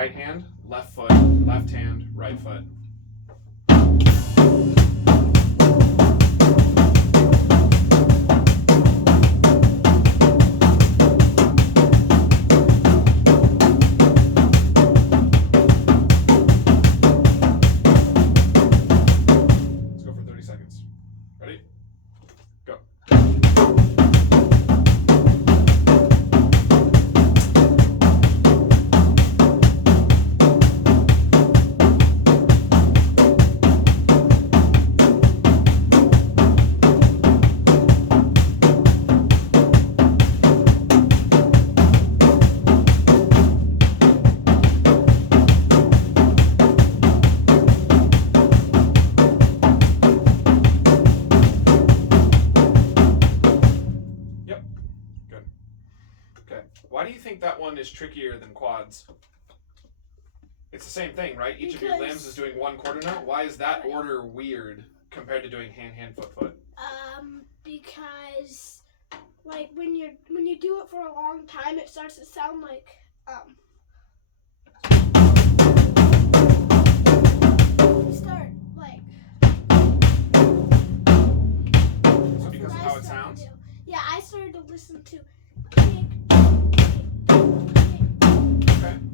Right hand, left foot, left hand, right foot. Let's go for 30 seconds. Ready? Go. Yep. Good. Okay. Why do you think that one is trickier than quads? It's the same thing, right? Each of your limbs is doing one quarter note. Why is that order weird compared to doing hand, hand, foot, foot? Because like when you do it for a long time, it starts to sound like start like. So because of how it sounds? Yeah, I started to listen to. Okay.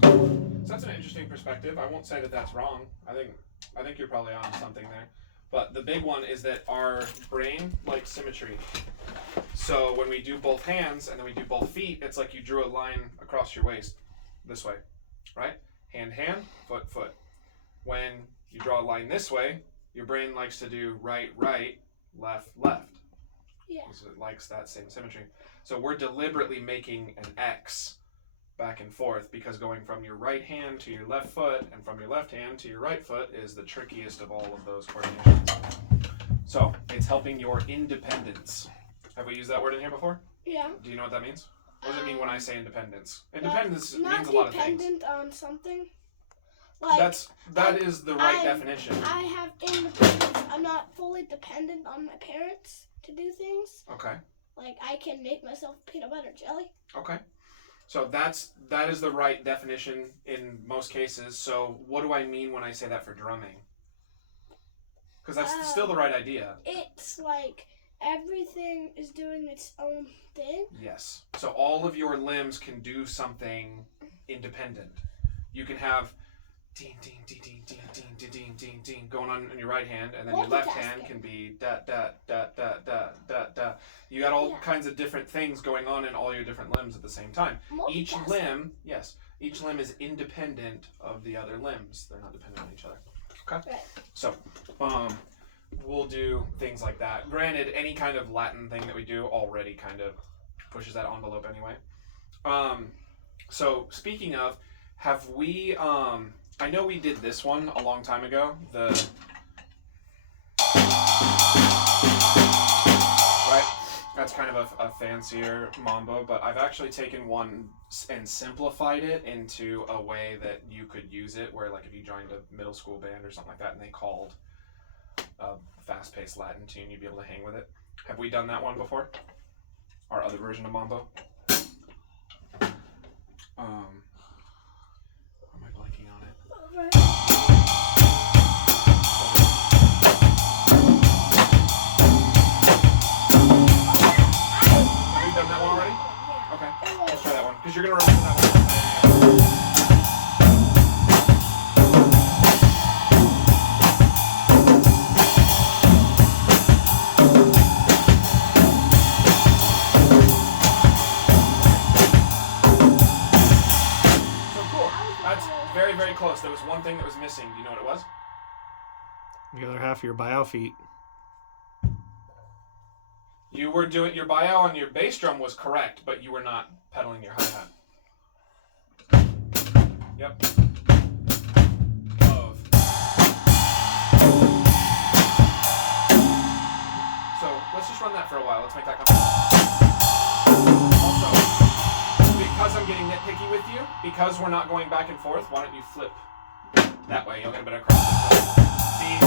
So that's an interesting perspective. I won't say that that's wrong. I think you're probably on something there. But the big one is that our brain likes symmetry. So when we do both hands and then we do both feet, it's like you drew a line across your waist this way, right? Hand, hand, foot, foot. When you draw a line this way, your brain likes to do right, right, left, left. Yeah. So it likes that same symmetry. So we're deliberately making an X back and forth because going from your right hand to your left foot and from your left hand to your right foot is the trickiest of all of those coordinations. So it's helping your independence. Have we used that word in here before? Yeah. Do you know what that means? What does it mean when I say independence? Independence not means a lot of things. Dependent on something. Like that is the right definition. I have independence. I'm not fully dependent on my parents to do things. Okay. Like I can make myself peanut butter jelly. Okay. So that is the right definition in most cases. So what do I mean when I say that for drumming? Because that's still the right idea. It's like everything is doing its own thing. Yes. So all of your limbs can do something independent. You can have ding ding ding ding ding ding ding ding ding ding going on in your right hand, and then your left hand can be da da da da da da da. You got all kinds of different things going on in all your different limbs at the same time. Each limb is independent of the other limbs. They're not dependent on each other. Okay. Right. So, we'll do things like that. Granted, any kind of Latin thing that we do already kind of pushes that envelope anyway. So speaking of, have we? I know we did this one a long time ago. Right? That's kind of a fancier mambo, but I've actually taken one and simplified it into a way that you could use it, where like if you joined a middle school band or something like that and they called a fast-paced Latin tune, you'd be able to hang with it. Have we done that one before? Our other version of mambo? Am I blanking on it? Right. Have you done that one already? Yeah. Okay, let's try that one, because you're going to remember that one. Very, very close. There was one thing that was missing. Do you know what it was? The other half of your bio feet. You were doing your bio on your bass drum was correct, but you were not pedaling your hi-hat. Yep. Of. So let's just run that for a while. Let's make that come. Also, because I'm getting nitpicky with you, because we're not going back and forth, why don't you flip that way? You'll get a better cross. See?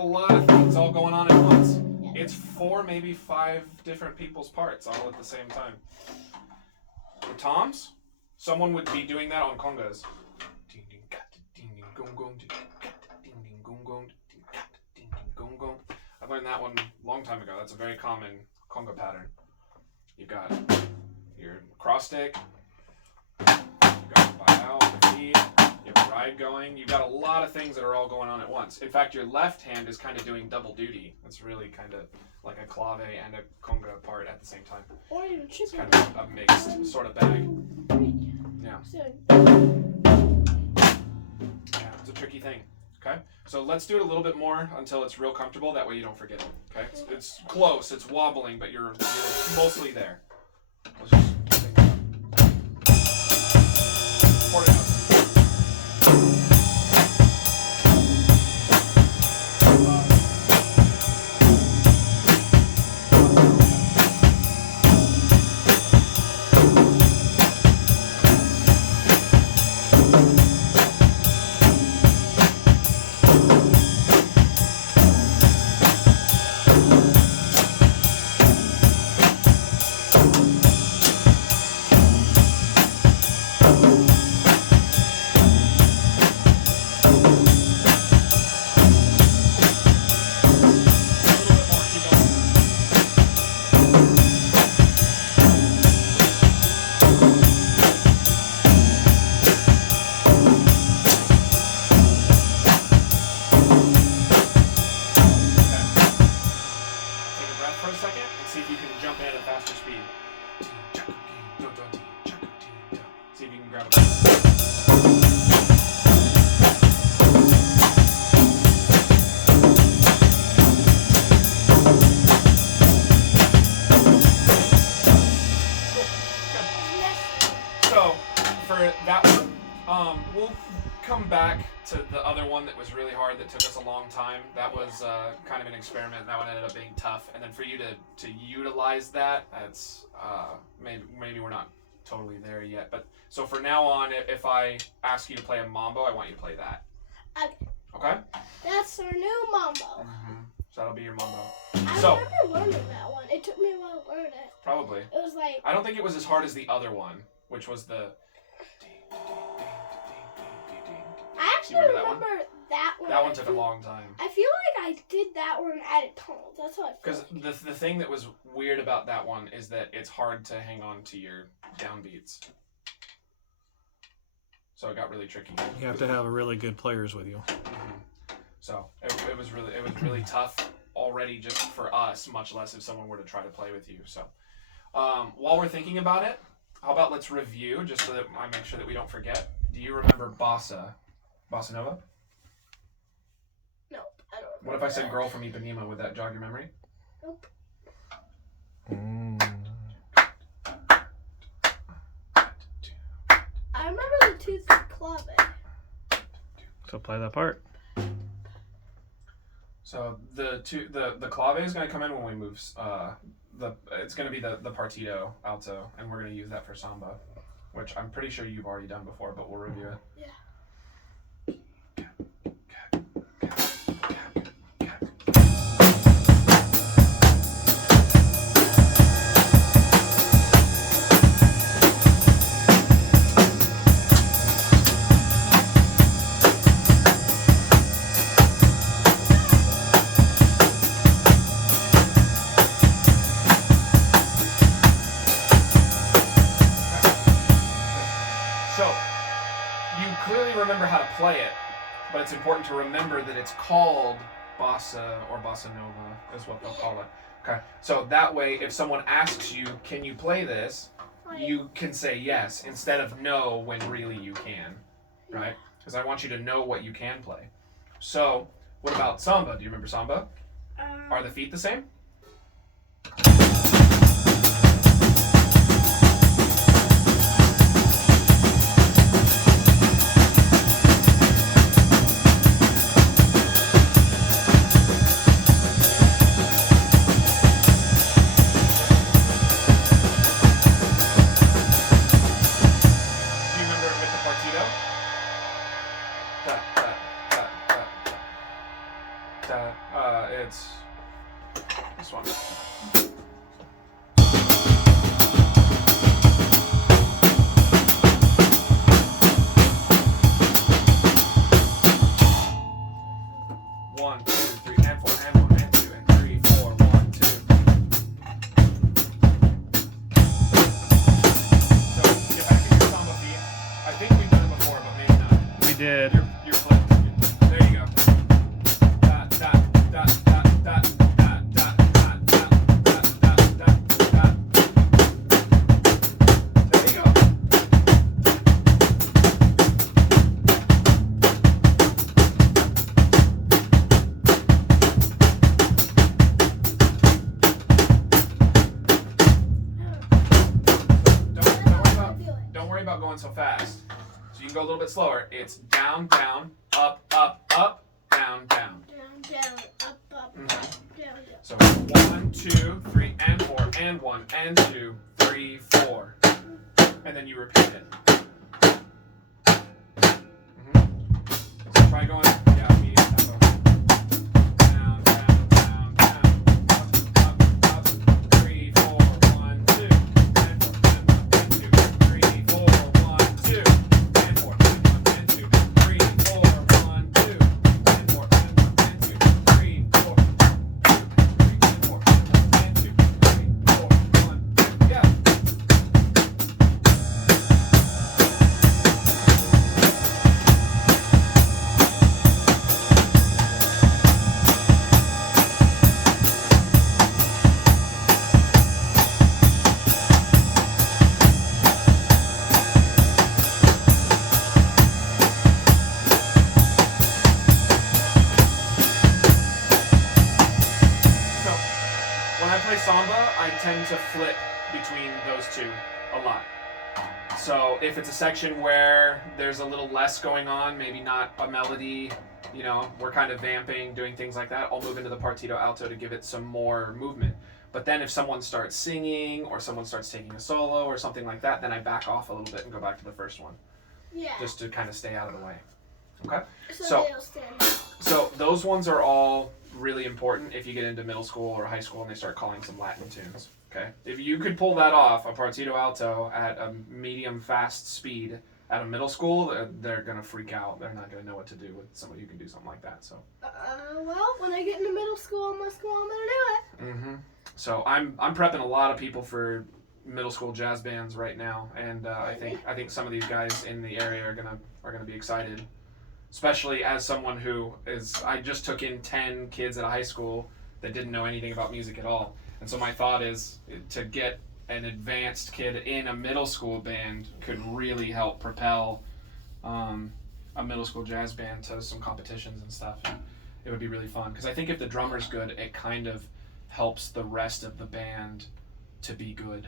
a lot of things all going on at once. Yeah. It's 4, maybe 5 different people's parts all at the same time. The toms, someone would be doing that on congas. I learned that one a long time ago. That's a very common conga pattern. You've got your cross stick, you've got bow, feed, you have a ride going. You've got a lot of things that are all going on at once. In fact, your left hand is kind of doing double duty. It's really kind of like a clave and a conga part at the same time. Or even It's triple. kind of a mixed sort of bag. Yeah. So, Yeah, it's a tricky thing. Okay, so let's do it a little bit more until it's real comfortable. That way you don't forget it. Okay, it's close, it's wobbling, but you're mostly there. Let's just think about it. 4 notes. See if you can grab it. So, for that one, we'll come back to the other one that was really hard that took us a long time. That was kind of an experiment. That one ended up being tough. And then for you to utilize that, that's maybe we're not totally there yet. But so for now on, if I ask you to play a mambo, I want you to play that. Okay? that's our new mambo. So that'll be your mambo. I So- remember learning that one. It took me a while to learn it. Probably. It was like, I don't think it was as hard as the other one, which was the. I actually remember that remember one? that one. That one took a long time. I feel like I did that one and added tones. That's what I feel. Because the thing that was weird about that one is that it's hard to hang on to your downbeats. So it got really tricky. You have to have really good players with you. So it was really tough already just for us, much less if someone were to try to play with you. So while we're thinking about it, how about let's review just so that I make sure that we don't forget. Do you remember bossa nova? Nope, I don't What if I said girl from Ipanema? Would that jog your memory? Nope. I remember the tooth club. So play that part. So the clave is going to come in when we move. It's going to be the partito alto, and we're going to use that for samba, which I'm pretty sure you've already done before, but we'll review it. Yeah. So, you clearly remember how to play it, but it's important to remember that it's called bossa or bossa nova, is what they'll call it. Okay, so that way, if someone asks you, can you play this, you can say yes instead of no when really you can, right? Because I want you to know what you can play. So, what about samba? Do you remember samba? Are the feet the same? Do you remember with the partito? Da, da, da, da, da. Da. it's this one. One, two, three, and four, and one, and two, and three, four, 1, 2. So get back in your samba beat. I think we've done it before, but maybe not. We did. Your flip. There you go. Dot, dot, dot, dot, dot, dot, dot, dot, dot, dot, dot, dot, dot. There you go. Don't worry about going so fast. So you can go a little bit slower. It's down, down, up, up, up, down, down. Down, down, up, up, Mhm. up, down, down. So 1, 2, 3, and 4, and 1, and 2, 3, 4. And then you repeat it. So try going, medium tempo. Down, down, down, down. Up, up, up. 3, 4, 1, 2. And 4, and 2, 3, 4, 1, 2. And 4, and 2, 3, 4, 1, 2. And 4, and 2, 3, 4. 3, and 4, and 2, 3, 4, 1, 2. Yeah. So, when I play samba, I tend to flip between those two a lot. So, if it's a section where there's a little less going on, maybe not a melody, we're kind of vamping, doing things like that, I'll move into the partito alto to give it some more movement. But then if someone starts singing or someone starts taking a solo or something like that, then I back off a little bit and go back to the first one, Yeah. just to kind of stay out of the way. Okay? So so- they'll stand up. So those ones are all really important if you get into middle school or high school and they start calling some Latin tunes. Okay, if you could pull that off, a partito alto at a medium fast speed at a middle school, they're gonna freak out. They're not gonna know what to do with somebody who can do something like that. So. Well, when I get into middle school, I'm gonna do it. Mm-hmm. So I'm prepping a lot of people for middle school jazz bands right now, and I think some of these guys in the area are gonna be excited. Especially as someone who I just took in 10 kids at a high school that didn't know anything about music at all. And so my thought is to get an advanced kid in a middle school band could really help propel a middle school jazz band to some competitions and stuff. And it would be really fun. Because I think if the drummer's good, it kind of helps the rest of the band to be good.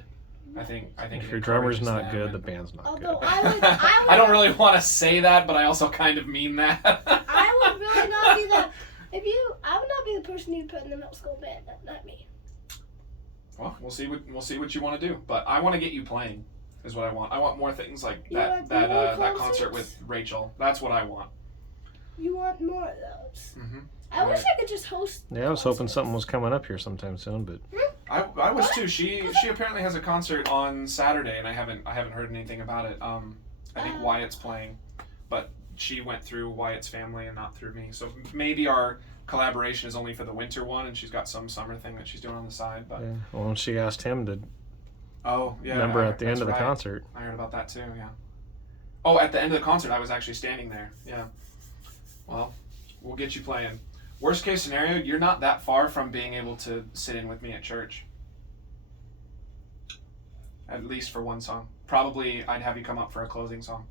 I think If it your drummer's encourages not them good, and- the band's not Although good. I would I don't really want to say that, but I also kind of mean that. I would really not be the. I would not be the person you put in the middle school band. Not me. Well, we'll see what you want to do, but I want to get you playing. Is what I want. I want more things like You that want that more that concert concerts? with Rachel. That's what I want. You want more of those. Mm-hmm. I wish I could just host. Yeah, I was hoping concerts. something was coming up here sometime soon, but I was too. She apparently has a concert on Saturday, and I haven't heard anything about it. I think Wyatt's playing, but she went through Wyatt's family and not through me. So maybe our collaboration is only for the winter one, and she's got some summer thing that she's doing on the side. But yeah. Well, she asked him to oh yeah, remember at the end that's of the right. concert. I heard about that too, yeah. Oh, at the end of the concert, I was actually standing there, yeah. Well, we'll get you playing. Worst case scenario, you're not that far from being able to sit in with me at church. At least for one song. Probably I'd have you come up for a closing song.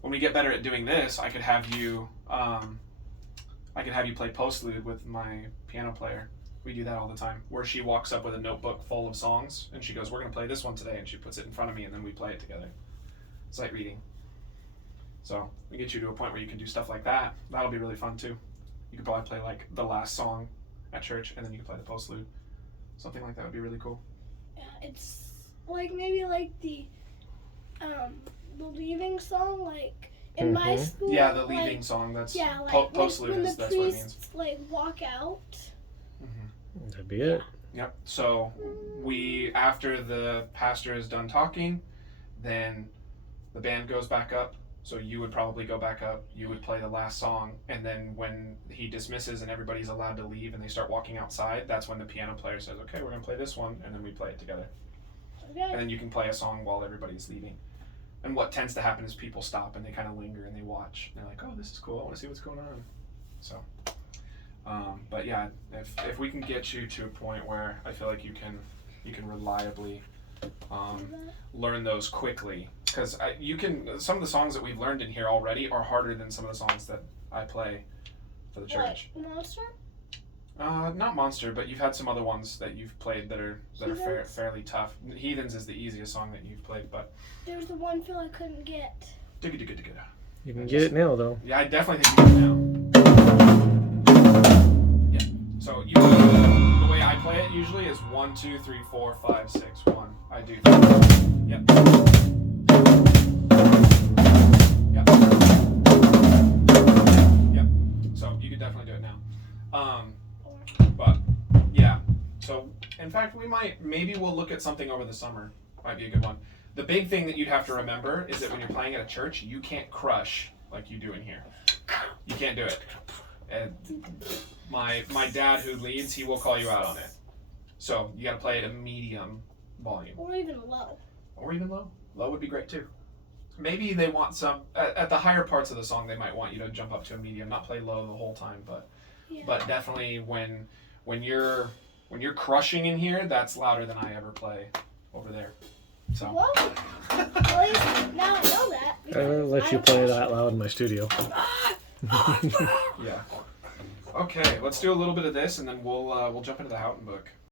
When we get better at doing this, I could have you play postlude with my piano player. We do that all the time, where she walks up with a notebook full of songs and she goes, "We're gonna play this one today," and she puts it in front of me and then we play it together. Sight reading. So we get you to a point where you can do stuff like that. That'll be really fun too. You could probably play like the last song at church and then you can play the postlude. Something like that would be really cool. Yeah, it's like maybe like the leaving song, like in my Mhm. school. Yeah, the leaving song. That's Yeah, like postlude when the is that's what it means. priests like walk out. That'd be it. Yep. So we, after the pastor is done talking, then the band goes back up. So you would probably go back up. You would play the last song, and then when he dismisses and everybody's allowed to leave and they start walking outside, that's when the piano player says, "Okay, we're gonna play this one," and then we play it together. And Okay. then you can play a song while everybody's leaving. And what tends to happen is people stop and they kind of linger and they watch. And they're like, "Oh, this is cool. I want to see what's going on." So. But yeah, if we can get you to a point where I feel like you can reliably learn those quickly, because you can, some of the songs that we've learned in here already are harder than some of the songs that I play for the church. What, Monster? Not Monster, but you've had some other ones that you've played that are Heathens? fairly tough. Heathens is the easiest song that you've played, but There's the one feel I couldn't get. digga digga digga. You can get it now, though. Yeah, I definitely think you can now. Yeah. So the way I play it usually is 1, 2, 3, 4, 5, 6, 1. I do. Yep. Yep. Yep. So you could definitely do it now. But yeah. So in fact, maybe we'll look at something over the summer. Might be a good one. The big thing that you'd have to remember is that when you're playing at a church, you can't crush like you do in here. You can't do it. And my dad who leads, he will call you out on it. So you got to play at a medium volume. Or even low. Or even low. Low would be great too. Maybe they want some, at the higher parts of the song, they might want you to jump up to a medium, not play low the whole time, but Yeah. but definitely when you're crushing in here, that's louder than I ever play over there. So Well, at least now I know that. I'll let you play that loud in my studio. yeah. Okay, let's do a little bit of this and then we'll jump into the Houghton book.